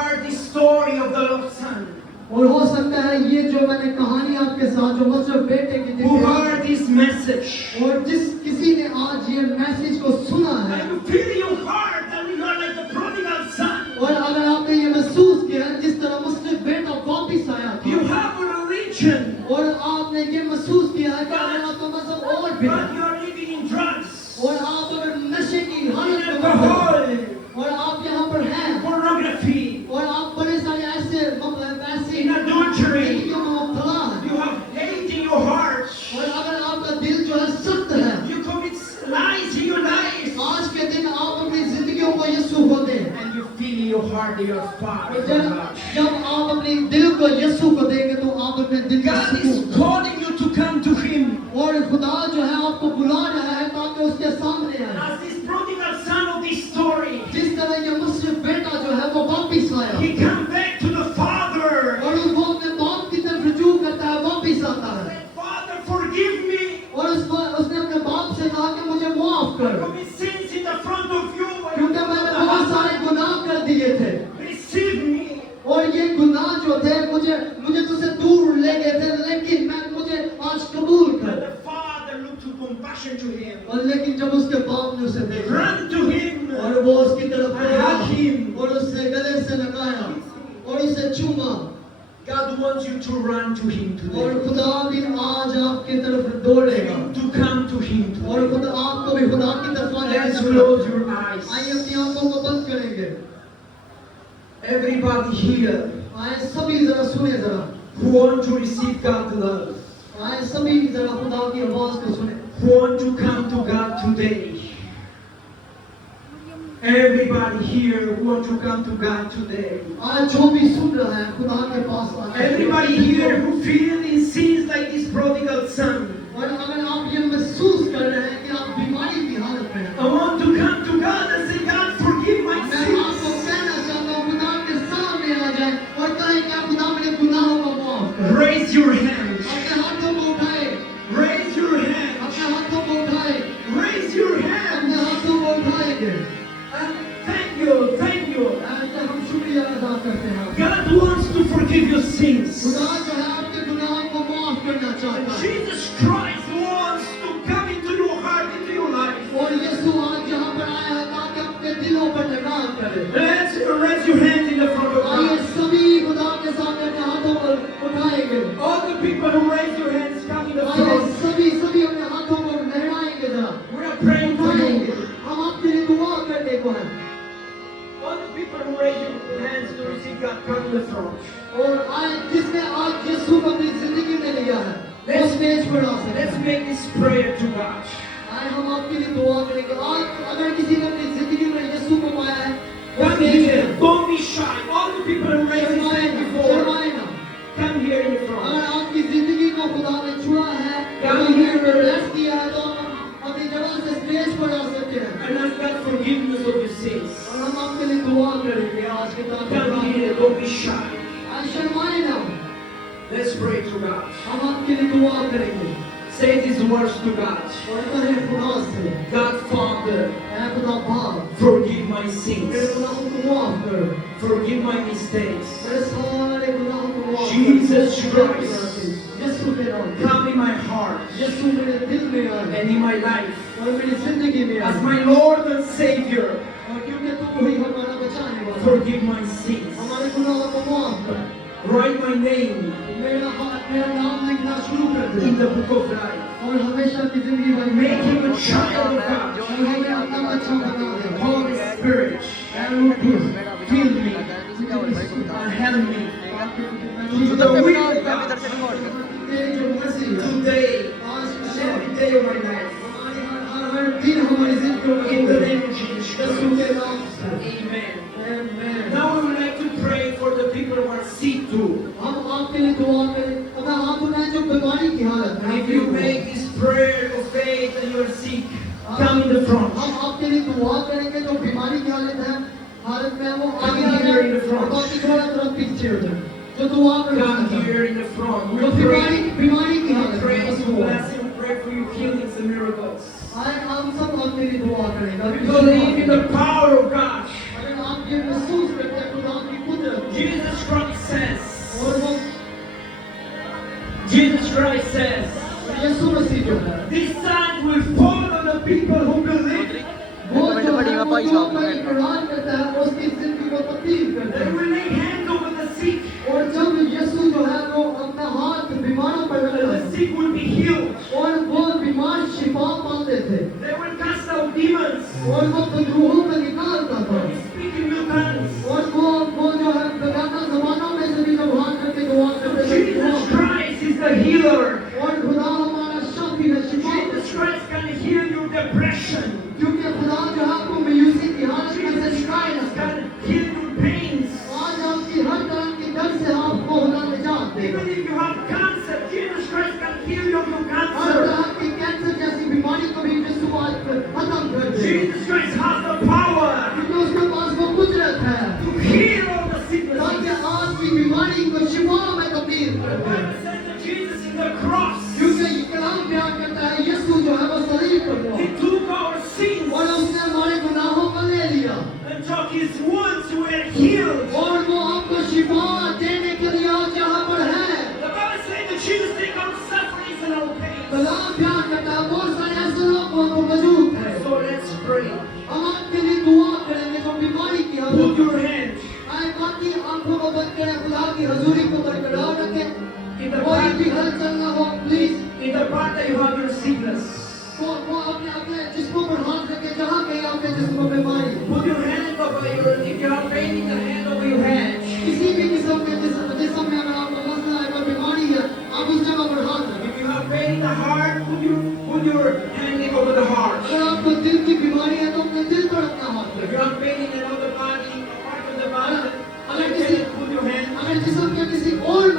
heard the story of the son, और हो सकता है ये जो मैंने कहानी आपके साथ जो मुझसे बेटे की थी who heard this message, और जिस किसी ने आज ये मैसेज को सुना है and you feel in your heart that we are like the prodigal son. और अगर आपने ये महसूस किया है जिस तरह मुझसे बेटा वापिस आया You था have a religion, और आपने ये महसूस किया है कि अगर आपका मजहब और भी है but you are living in drugs, और आप अगर नशे की in हालत में alcohol, हैं और आप यहाँ पर हैं pornography, और आप बड़े सारे ऐसे वैसे in adultery, जिंदगियों में मुब्तला हैं you have hate in your heart, और अगर आपका दिल जो है सख्त है you commit lies in your life, आज के दिन आप अपनी जिंदगियों को यीशु को दें and you feel in your heart that you are far और from जब God. जब आप अपने दिल को यीशु को देंगे तो आप अपने दिल का God सुकून is calling you to come to Him. और खुदा जो है आपको बुला रहा है ताकि उसके सामने आए As this prodigal son of this story, जिस तरह ये मुस्लिम बेटा जो है वो वापिस आया he come back to the father. और वो अपने बाप की तरफ रुजू करता है वापिस आता है Say, Father, forgive me. और उसने अपने बाप से कहा कि मुझे माफ I कर commit sins in the front of you. I क्योंकि am मैंने not बहुत the सारे गुनाह कर दिए थे husband. Receive me. और ये गुनाह जो थे मुझे मुझे तुझसे दूर ले गए थे लेकिन मैं मुझे आज कबूल But कर the father looked to compassion to him. और लेकिन जब उसके बाप ने उसे देखा Run to him. और वो उसकी तरफ I hug him. और उससे गले से लगाया और उसे चूमा God wants you to run to him और today. खुदा भी आज आपकी तरफ दौड़ेगा To come to him और today. खुदा आपको भी खुदा की तरफ आने Let's की close जरूरत your है। आइए eyes. अपनी आंखों को बंद करेंगे Everybody here आइए सभी जरा सुने जरा who want to receive God's love, आइए सभी जरा खुदा की आवाज को सुने who want to come to God today. Everybody here who want to come to God today. आज जो भी सुन रहा है खुदा के पास आना Everybody here who feel in sins like this prodigal son. और अगर आप ये महसूस कर रहे हैं कि आप बीमारी की हालत में हैं I want to come to God and say, God, forgive my मैं आपको sins. कहना चाहता हूँ खुदा के सामने आ जाए और कहे कि आप खुदा मेरे गुनाहों को माफ कर Raise your hands. अपने हाथों को उठाए Raise your hands. अपने हाथों को उठाए Raise your अपने hands. हाथों को उठाएंगे Thank you. Thank you. ऐसे हम शुक्रिया अदा करते हैं God wants to forgive your sins. खुदा जो है आपके गुनाहों को माफ करना चाहता है Jesus Christ wants to come into your heart, into your life. और यीशु आज यहाँ पर आया है ताकि अपने दिलों पर लगाम करे Let's raise your hands in the front of आइए God. सभी खुदा के सामने अपने हाथों को उठाएंगे All the people who raise your hands, come in the आइए front. सभी अपने हाथों को लहराएंगे जरा We are praying for उठाएंगे you. हम आपके लिए दुआ करने को है All the people who raise your hands to receive God, come in the front. और आज जिसने आज यीशु को अपनी जिंदगी में लिया है वो स्टेज पर आ सकता Let's है make this prayer to God. आज हम आपके लिए दुआ करेंगे आज अगर किसी ने अपनी जिंदगी में यीशु को पाया है वो Come स्टेज here. पर Don't be shy. All the people who raised their शर्माए hand ना before, शर्माए ना come here in the front. अगर आपकी जिंदगी को खुदा ने छुआ है Come अगर here. ब्लेस किया है तो हम अपनी जगह से स्टेज पर आ सकते हैं And ask God forgiveness of your sins. और हम आपके लिए दुआ करेंगे आज के ताकि Come here. Don't be shy. आज शर्माए ना Let's pray to God. हम आपके लिए दुआ करेंगे Say these words to God. और कहें खुदा से God, Father, ऐ खुदा बाप forgive my मेरे sins. गुनाहों को माफ कर Forgive my mistakes. मेरे सारे गुनाहों को माफ कर Jesus Christ. यीशु के नाम में Come in my heart यीशु मेरे दिल में आ and in my life और मेरी जिंदगी में आ as my Lord and Savior. और क्योंकि तू ही हमारा बचाने वाला है Forgive my sins. हमारे गुनाहों को माफ कर Write my name मेरा नाम लिखना शुरू कर दे in the book of life. और हमेशा की जिंदगी में Make him a child of God. और हमें अपना बच्चा बना दे Holy Spirit, fill me and help me to do the will of God तेरी जो मर्जी है today आज and के every day of my life. हर दिन हमारी जिंदगी In the में name of Jesus यीशु Christ. के नाम से Amen. आमीन Now we would like to pray for the people who are sick too. हम आपके लिए दुआ करें अगर आप उन्हें जो बीमारी की हालत है If you make this prayer of faith and you are sick, come in the front. हम आपके लिए दुआ करेंगे जो बीमारी की हालत में है वो आगे आ Come here in the जाए front. और बाकी थोड़ा थोड़ा पीछे हो जाए जो दुआ Come करेंगे here in the front. जो We pray. बीमारी की We हालत pray में for blessing, pray for your healings and miracles. आए हम सब आपके लिए दुआ करेंगे We believe in the power of God. अगर आप ये महसूस करते हैं खुदा की कुदरत Jesus Christ says, और वो Jesus Christ says, यीशु मसीह जो है this sign will follow the people who believe. वो जो है वो जो पर प्रदान करता है उसकी जिंदगी को तब्दील करता They है will lay hands over the sick. और जब यीशु जो है वो अपना हाथ बीमारों पर रखता The है sick will be healed. और वो बीमार शिफा पाते थे They will cast out demons. और वो बदरूहों को निकालता था Speak in new tongues. और वो जो है बगाना जमानों में से भी जबान करके दुआ करते थे Jesus Christ is the healer. और खुदा हमारा शक्ति है शिफा Jesus Christ can heal your depression. क्योंकि खुदा जो है आपको मायूसी की हालत में से Jesus निकाल Christ सकता है can heal your pains. आज आपकी हर तरह की दर्द से आपको खुदा निजात देगा Even if you have cancer, Jesus Christ can heal you of your हर cancer. तरह की कैंसर जैसी बीमारी को भी यीशु आज खत्म कर दे Jesus Christ has the power क्योंकि उसके पास वो कुदरत है to heal all the ताकि sicknesses. आपकी बीमारी को शिफा में तब्दील The कर दे Bible says that Jesus in the cross, क्योंकि ये कलाम बयान करता है यीशु जो है वो सलीब पर हुआ He took our sins और उसने हमारे गुनाहों को ले लिया and took His wounds were healed. और वो आपको शिफा देने के लिए आज यहाँ पर है The Bible says that Jesus took our sufferings and our pains. कलाम बयान करता है बहुत सारे ऐसे लोग को मौजूद है So let's pray. हम आपके लिए दुआ करेंगे जो बीमारी की Put हालत your hand आए बाकी आंखों को बंद करें खुदा की हजूरी को बरकरार रखें in the कोई भी part, हलचल ना हो please in the part that you have your sickness. वो अपने अपने जिस्मों पर हाथ रखे जहाँ कहीं आपके जिस्म में बीमारी Put your hand over your, if you have pain in the hand over your head. किसी भी किस्म के जिस्म में अगर आपको मसला है कोई बीमारी है आप उस जगह पर हाथ रखें If you have pain in the heart, put your hand over the heart. अगर आपको दिल की बीमारी है तो अपने दिल पर अपना हाथ If रखें you have pain in another body, a part of the body, अगर किसी put your hand. अगर जिस्म के किसी और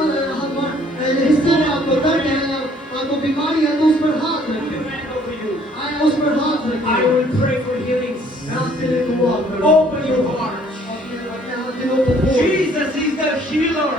हिस्से में आपको दर्द है या आपको बीमारी है तो उस पर हाथ Put रखें your hand over you. आए उस पर हाथ I रखें will pray for healing. मैं आपके लिए दुआ करूँ Open your heart. अपने हाथ दिलों को खोल Jesus is the healer.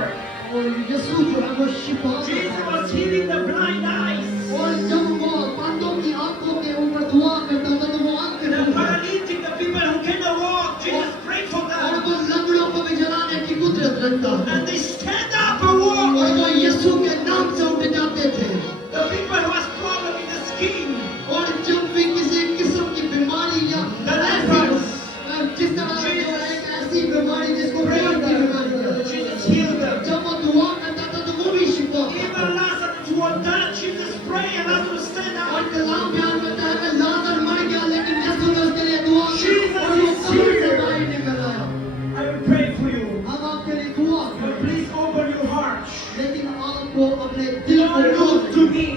और यीशु जो है वो शिफा Jesus was healing the blind eyes. और जब वो बंदों की आंखों के ऊपर दुआ करता था तो वो आंखें The खोलता था। paralytic, the people who cannot walk, Jesus prayed for और them. वो लंगड़ों को भी जलाने की कुदरत रखता था And they stand up and walk. और वो यीशु के नाम से उठ जाते थे The people who has problem in the skin, और जब भी किसी किस्म की बीमारी या जिस तरह से जो एक ऐसी बीमारी जिसको ब्रेन की बीमारी है Jesus healed them. जब वो दुआ करता था तो वो भी शिफा Even Lazarus was dead, Jesus prayed and Lazarus stand और up. कलाम बयान करता है कि लाजर मर गया लेकिन यीशु ने उसके लिए दुआ की Jesus और वो is कब्र से here. बाहर निकल आया I will pray for you. हम आपके लिए दुआ But करें please open your heart. लेकिन आपको अपने दिल को Don't look to खोलें me.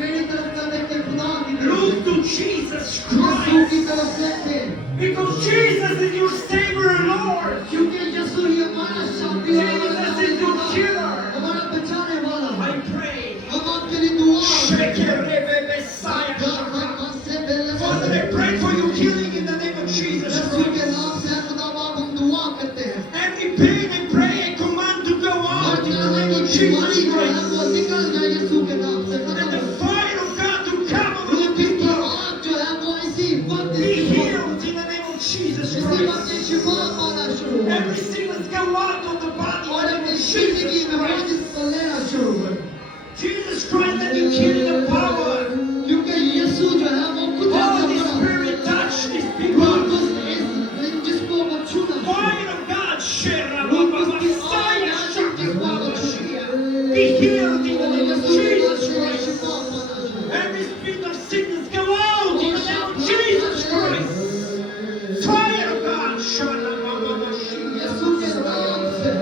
मेरी तरफ से देख के खुदा की Look तरफ to Jesus से यीशु की Christ. तरफ से देखें Because Jesus is your Savior and Lord. क्योंकि यीशु ही हमारा शांति Jesus is your healer. हमारा बचाने वाला है I pray. हम आपके लिए दुआ Father, I pray for your healing in the name of Jesus यीशु के Christ. नाम से खुदा बाप हम दुआ करते हैं Every pain I pray I command to go और out in the चाहे name कि of बीमारी Jesus जो है Christ. वो निकल जाए यीशु के नाम से And खत्म the हो fire of God to come over the लेकिन people. आग जो है वो इसी वक्त Be healed in the name of Jesus इसी वक्त Christ. शिफा पाना शुरू हो Every sickness go out of the body और in the name अपनी of जिंदगी Jesus में Christ. मौजूद को लेना शुरू कर Jesus Christ, let you heal the power. क्योंकि यीशु जो है वो कुछ Holy ऐसा Spirit, touch these वो people. जिसको वो छूना Fire of God, Shera, वो Baba, उसकी Messiah, आग Shaka, जिसको Baba, वो Shia. छूना Be healed in the name of Jesus से Christ. शिफा पाना शुरू Every spirit of sickness go out in the name of Jesus Christ. Fire of God, Shara, Baba, Shia. यीशु के नाम से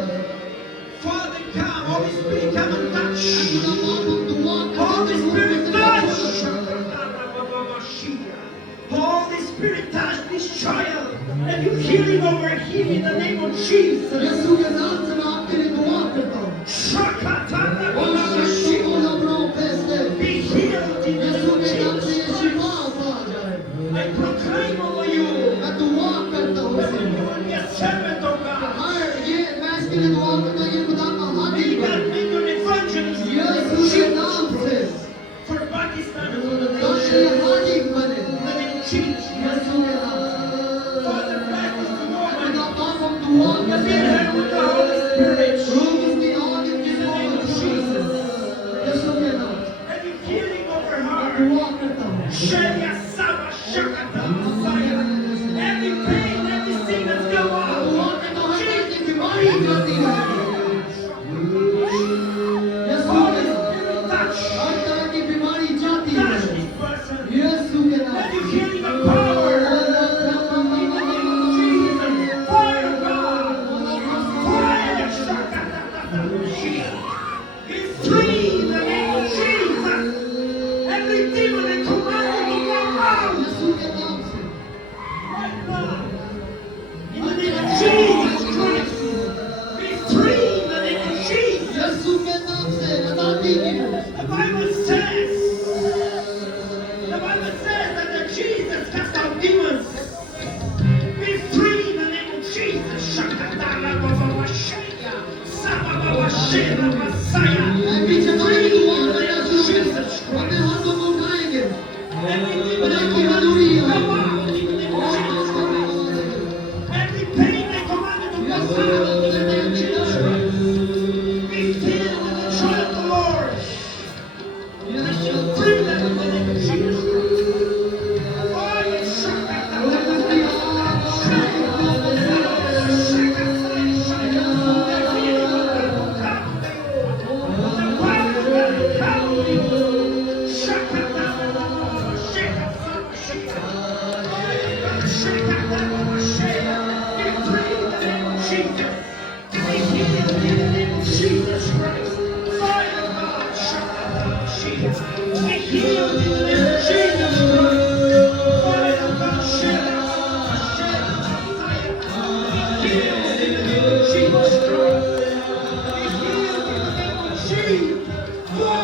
Father, come. Holy Spirit, come and touch. खुदा बाप हम दुआ Holy करते Spirit, हैं touch. Shara, Baba, Shia. Holy Spirit, touch this child. Let you healing over him in the name of Jesus. यीशु के नाम से मैं आपके लिए दुआ करता हूँ Shaka, Tana, और Baba, यीशु Shia. को लबरों पे से Be healed in the Yeshu name of के नाम से ये Jesus शिफा Christ. पा जाए I proclaim over you मैं दुआ करता हूँ that इसे you will be a servant of God. हर ये मैं इसके लिए दुआ करता हूँ ये खुदा का हाथी May बने God make you an evangelist यीशु के नाम से for Pakistan and for the ताकि nation. ये हाथी बने In the name of Jesus. यीशु के नाम से Father, bless this woman. खुदा बाप हम दुआ Fill करते her हैं with the पीछे पड़ेंगे तो वहाँ करना शुरू करें अपने हाथों को उठाएंगे बना की hallelujah Every pain they commanded to pass out in the name of Jesus Christ. Be filled with the joy of the Lord. Free them in the name of Jesus Christ. Oh, yes, Jesus Christ, fire of God, Jesus, be healed in the name of Jesus Christ, fire of God, be healed in the name of Jesus Christ, be healed in the name of Jesus, fire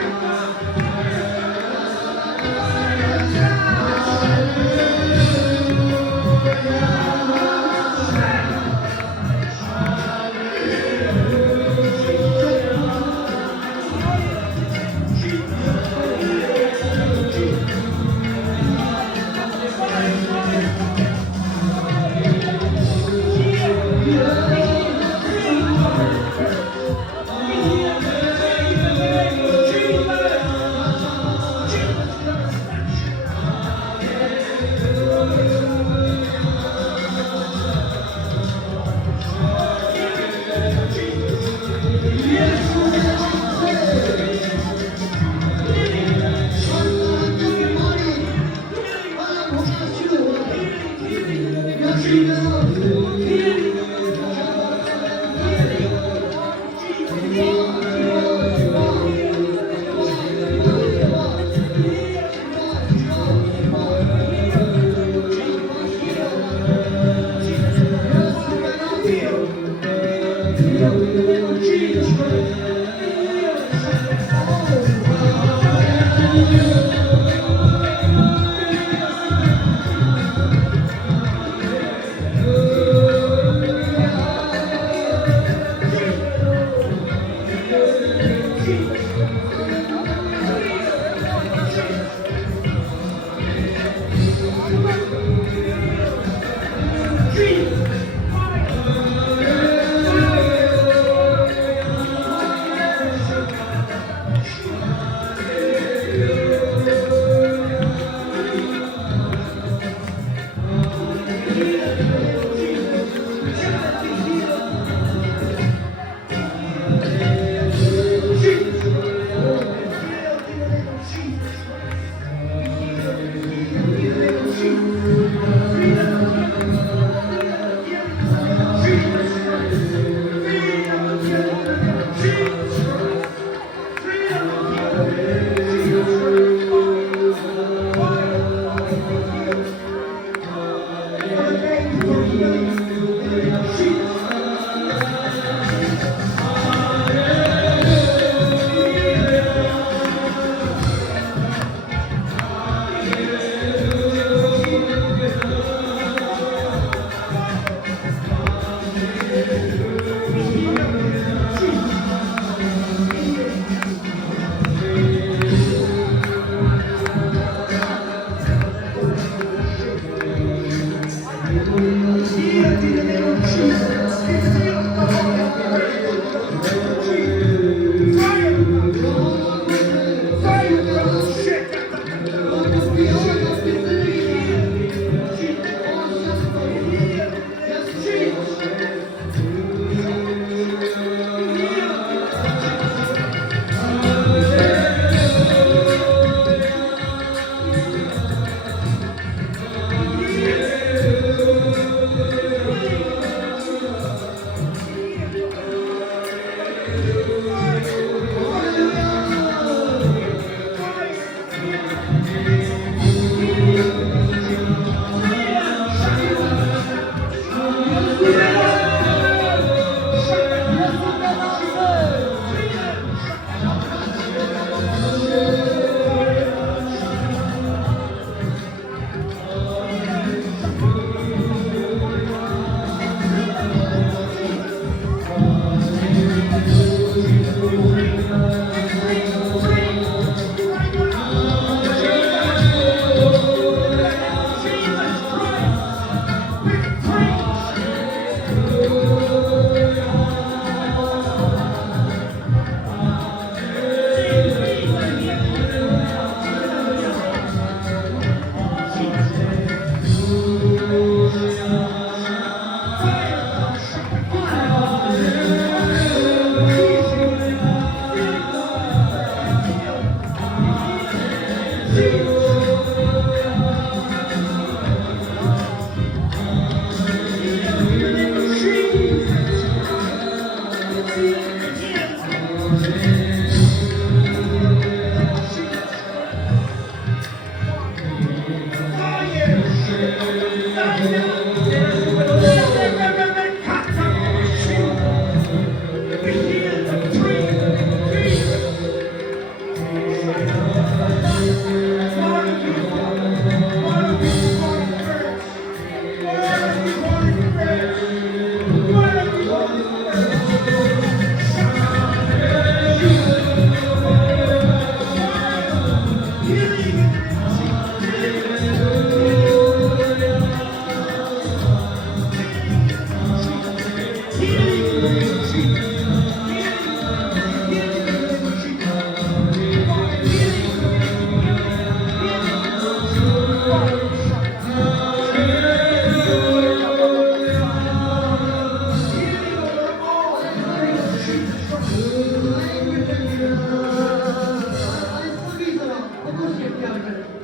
of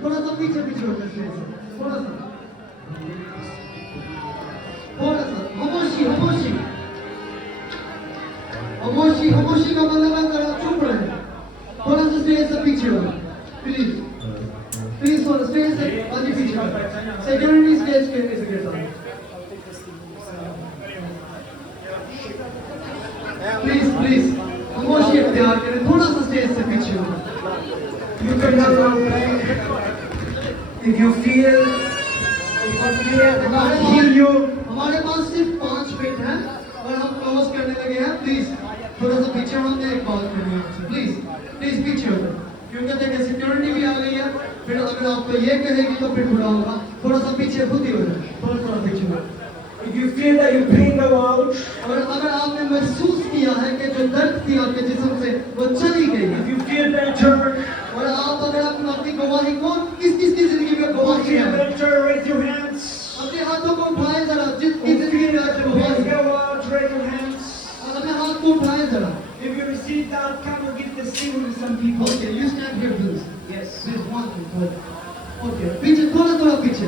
थोड़ा सा पीछे पीछे होकर थोड़ा सा खामोशी खामोशी खामोशी खामोशी का मतलब है जरा चुप रहे थोड़ा सा स्टेज से पीछे हो प्लीज प्लीज थोड़ा स्टेज से आगे पीछे हो सिक्योरिटी स्टेज के साथ प्लीज प्लीज प्यार करें, थोड़ा सा स्टेज से पीछे हो। You can have your back. If you feel हमारे पास सिर्फ 5 मिनट है और हम क्लोज करने लगे हैं। प्लीज थोड़ा सा पीछे हो, हमने एक बात करनी है आपसे। प्लीज पीछे हो, क्योंकि देखिए सिक्योरिटी भी आ गई है। फिर अगर आपको ये कहेगी तो फिर बुरा होगा। थोड़ा सा पीछे खुद ही हो जाए, थोड़ा पीछे हो। If you feel that you bring about, अगर आपने महसूस किया है कि जो दर्द थी आपके जिस्म से वो चली गई है, if you feel better, और आप अगर अपनी गवाही को किस की जिंदगी में you गवाही feel है, better, raise your hands. अपने हाथों को उठाएं जरा, जिसकी If you जिंदगी feel में that आपको you गवाही bring है, about, raise your hands. अपने हाथ को उठाएं जरा। If you receive that, come and give the seal to some people. Okay, you stand here please. Yes. Please, 1, 2, 3. Okay, पीछे थोड़ा पीछे।